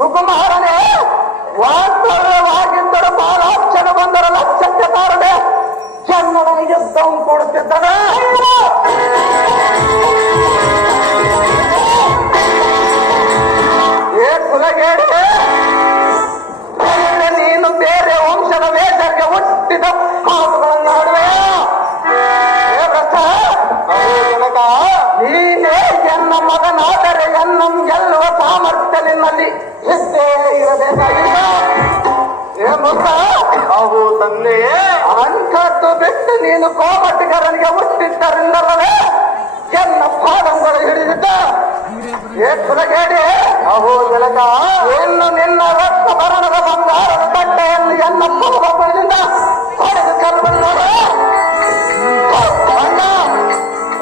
हुकुम हरण है ಸಾಮರ್ಥ್ಯ ಎಷ್ಟೇ ಇರಬೇಕಾಗಿಲ್ಲ ಅವು ತಂದೆ ಅಂಥದ್ದು ಬಿಟ್ಟು ನೀನು ಕೋಮಟಿಗರನಿಗೆ ಹುಟ್ಟಿದ್ದರಿಂದಲೇ ಎನ್ನ ಪಾದಂಗಳು ಹಿಡಿದಿದ್ದ ಏ ಕುಲಗೇಡಿ ಅಹೋ ಜನಕ ಇನ್ನು ನಿನ್ನ ರಕ್ತ ಭರಣದ ಬಂಗಾರದ ಬಟ್ಟೆಯನ್ನು ಎನ್ನ ಕೋಪದಿಂದ ಹೊಡೆದು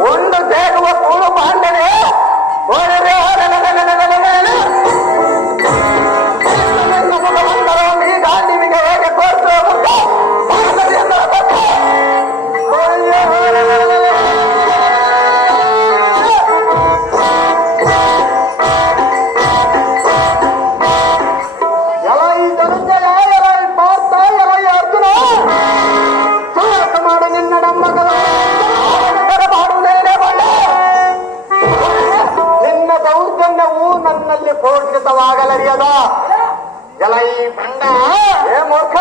ಒಂದು ದೇಗುವ ನನ್ನಲ್ಲಿ ಪೌಷ್ಟಿತವಾಗಲರಿಯದ ಜಲ ಬಂಡ ಏ ಮೂರ್ಖ